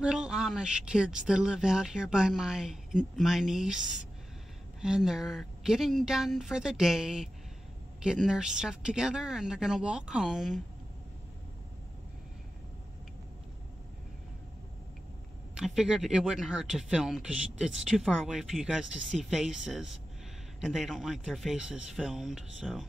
little Amish kids that live out here by my niece, and they're getting done for the day, getting their stuff together, and they're gonna walk home. I figured it wouldn't hurt to film because it's too far away for you guys to see faces, and they don't like their faces filmed, so.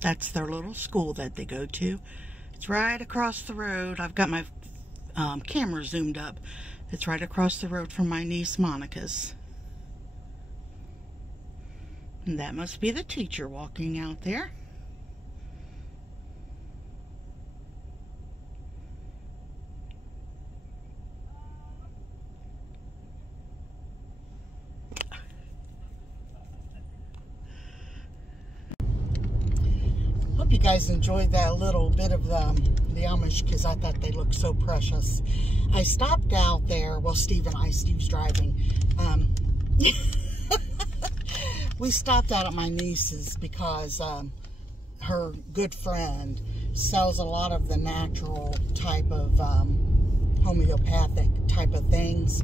That's their little school that they go to. It's right across the road. I've got my camera zoomed up. It's right across the road from my niece Monica's. And that must be the teacher walking out there. Hope you guys enjoyed that little bit of the Amish because I thought they looked so precious. I stopped out there, well, Steve's driving. We stopped out at my niece's because her good friend sells a lot of the natural type of homeopathic type of things.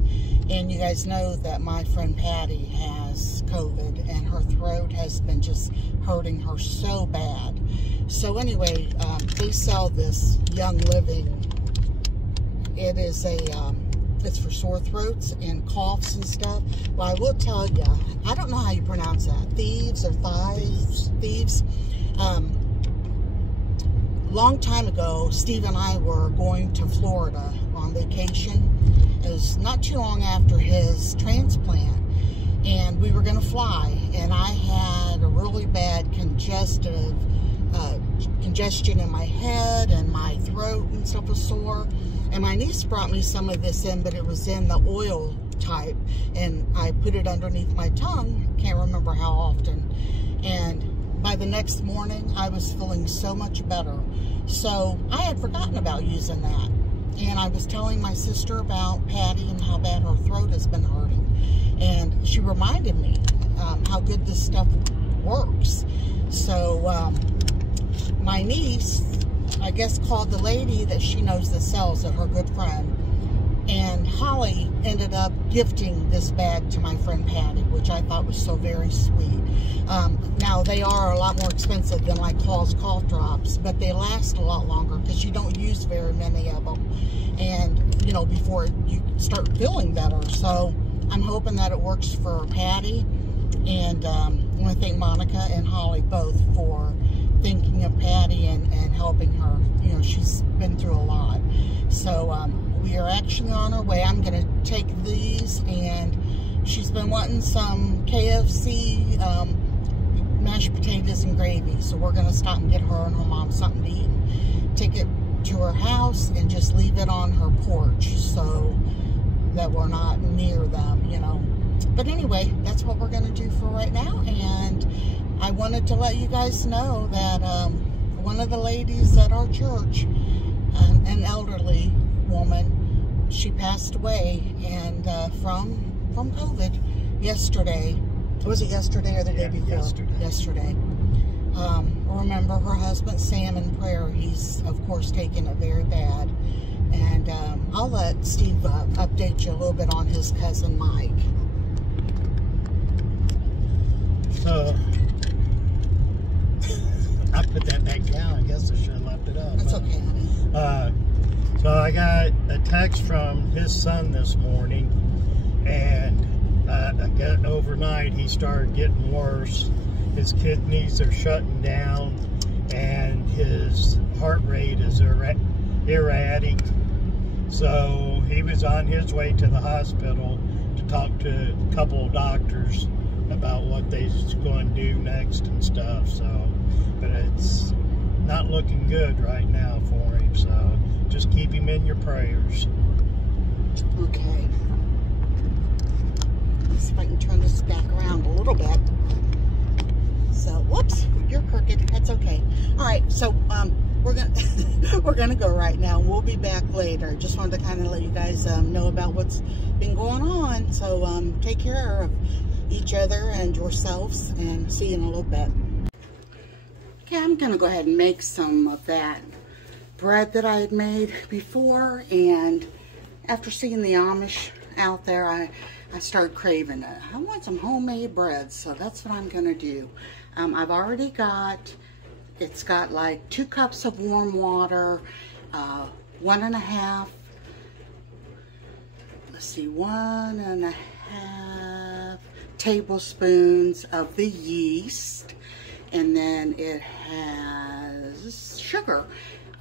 And you guys know that my friend Patty has COVID and her throat has been just hurting her so bad. So anyway, they sell this Young Living. It is it's for sore throats and coughs and stuff. Well, I will tell you, I don't know how you pronounce that. Thieves or thighs? Thieves. Long time ago, Steve and I were going to Florida on vacation. It was not too long after his transplant, and we were going to fly, and I had a really bad congestion in my head, and my throat and stuff was sore. And my niece brought me some of this in, but it was in the oil type, and I put it underneath my tongue. Can't remember how often. And by the next morning, I was feeling so much better. So I had forgotten about using that. And I was telling my sister about Patty and how bad her throat has been hurting. And she reminded me how good this stuff works. So my niece, I guess, called the lady that she knows that sells it, her good friend. And Holly ended up gifting this bag to my friend Patty, which I thought was so very sweet. Now, they are a lot more expensive than like Hall's cough drops, but they last a lot longer because you don't use very many of them. And, you know, before you start feeling better. So I'm hoping that it works for Patty. And I want to thank Monica and Holly both for thinking of Patty and helping her. You know, she's been through a lot. So we are actually on our way. I'm going to take these, and she's been wanting some KFC mashed potatoes and gravy. So we're going to stop and get her and her mom something to eat. Take it to her house and just leave it on her porch so that we're not near them, you know. But anyway, that's what we're going to do for right now. And I wanted to let you guys know that one of the ladies at our church, an elderly woman, she passed away, and from COVID yesterday. Was it yesterday or the day before? Yesterday. Remember her husband Sam in prayer. He's of course taken it very bad, and I'll let Steve update you a little bit on his cousin Mike. So I put that back down. I guess I should have left it up. That's okay, honey. So I got a text from his son this morning, and I got overnight he started getting worse. His kidneys are shutting down, and his heart rate is erratic. So he was on his way to the hospital to talk to a couple of doctors about what they're going to do next and stuff. So, but it's not looking good right now for him. So just keep him in your prayers. Okay. Let's see if I can turn this back around a little bit. So, whoops, you're crooked. That's okay. All right, so we're gonna go right now. We'll be back later. Just wanted to kind of let you guys know about what's been going on. So take care of each other and yourselves, and see you in a little bit. Okay, I'm gonna go ahead and make some of that bread that I had made before, and after seeing the Amish out there, I started craving it. I want some homemade bread, so that's what I'm gonna do. I've already got, it's got like 2 cups of warm water, 1.5, let's see, 1.5 tablespoons of the yeast, and then it has sugar.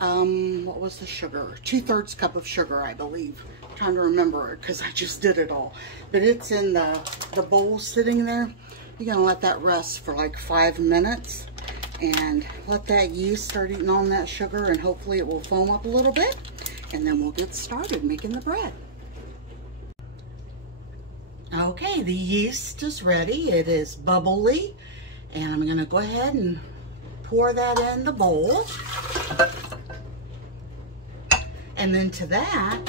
What was the sugar? 2/3 cup of sugar, I believe. I'm trying to remember it because I just did it all. But it's in the bowl sitting there. You're gonna let that rest for like 5 minutes and let that yeast start eating on that sugar, and hopefully it will foam up a little bit, and then we'll get started making the bread. Okay, the yeast is ready. It is bubbly, and I'm gonna go ahead and pour that in the bowl. And then to that,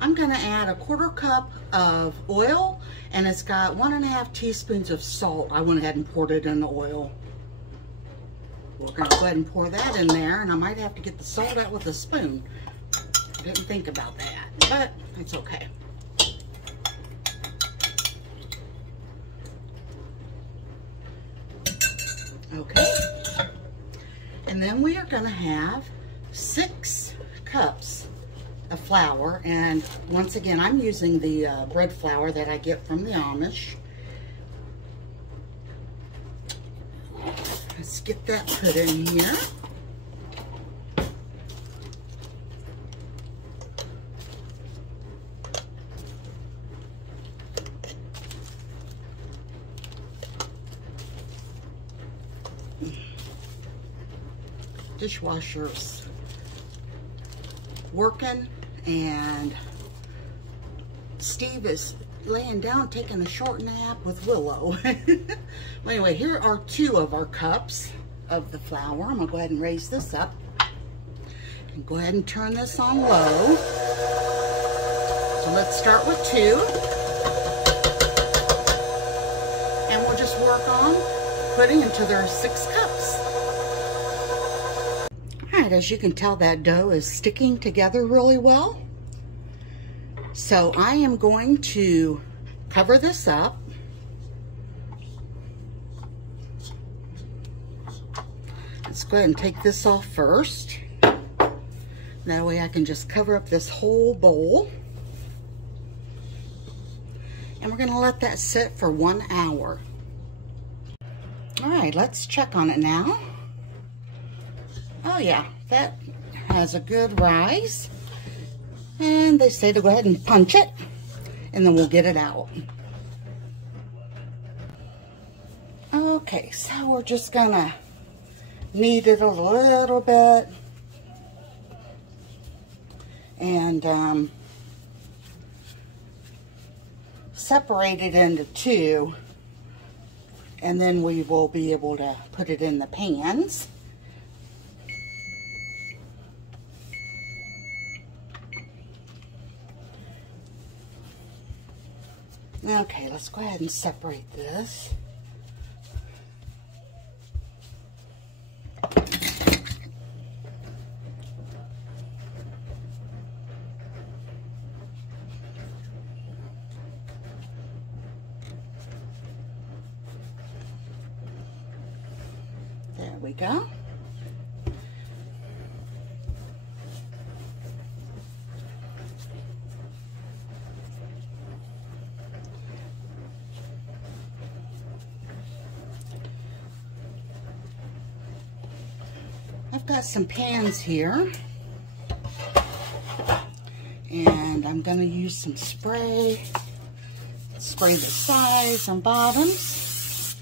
I'm gonna add 1/4 cup of oil, and it's got 1.5 teaspoons of salt. I went ahead and poured it in the oil. We're gonna go ahead and pour that in there, and I might have to get the salt out with a spoon. Didn't think about that, but it's okay. Okay, and then we are gonna have 6 cups of flour, and once again I'm using the bread flour that I get from the Amish. Let's get that put in here. Dishwasher's working, and Steve is laying down taking a short nap with Willow. Well, anyway, here are 2 of our cups of the flour. I'm gonna go ahead and raise this up and go ahead and turn this on low. So let's start with 2, and we'll just work on putting until there are 6 cups. Alright, as you can tell, that dough is sticking together really well. So I am going to cover this up. Let's go ahead and take this off first. That way I can just cover up this whole bowl. And we're going to let that sit for 1 hour. Alright, let's check on it now. Oh yeah, that has a good rise. And they say to go ahead and punch it, and then we'll get it out. Okay, so we're just gonna knead it a little bit, and separate it into 2, and then we will be able to put it in the pans. Okay, let's go ahead and separate this. There we go. I've got some pans here, and I'm going to use some spray. Spray the sides and bottoms,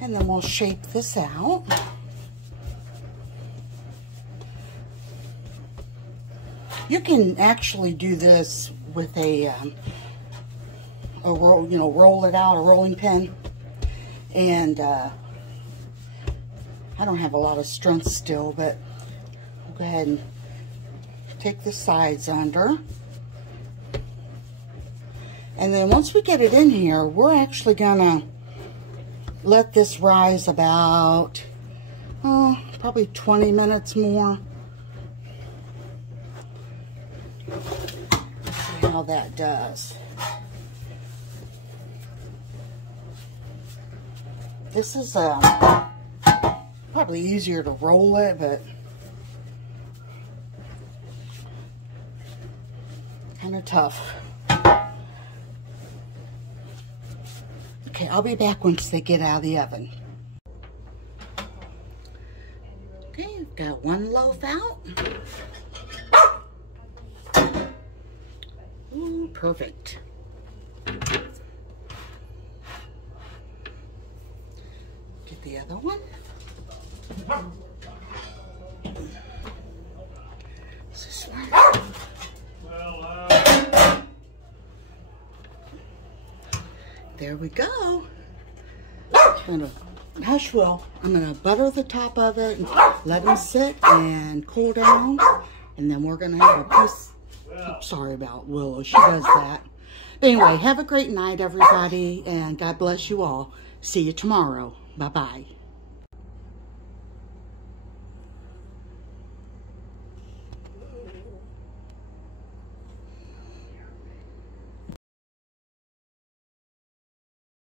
and then we'll shape this out. You can actually do this with a roll, roll it out, a rolling pin, and I don't have a lot of strength still, but I'll go ahead and take the sides under. And then once we get it in here, we're actually gonna let this rise about, probably 20 minutes more. See how that does. This is probably easier to roll it, but kind of tough. Okay, I'll be back once they get out of the oven. Okay, I've got one loaf out. Ooh, perfect. Get the other one. This one. There we go. I'm gonna butter the top of it and let them sit and cool down, and then we're gonna have a piece. Sorry about Willow, she does that. But anyway, have a great night, everybody, and God bless you all. See you tomorrow. Bye-bye.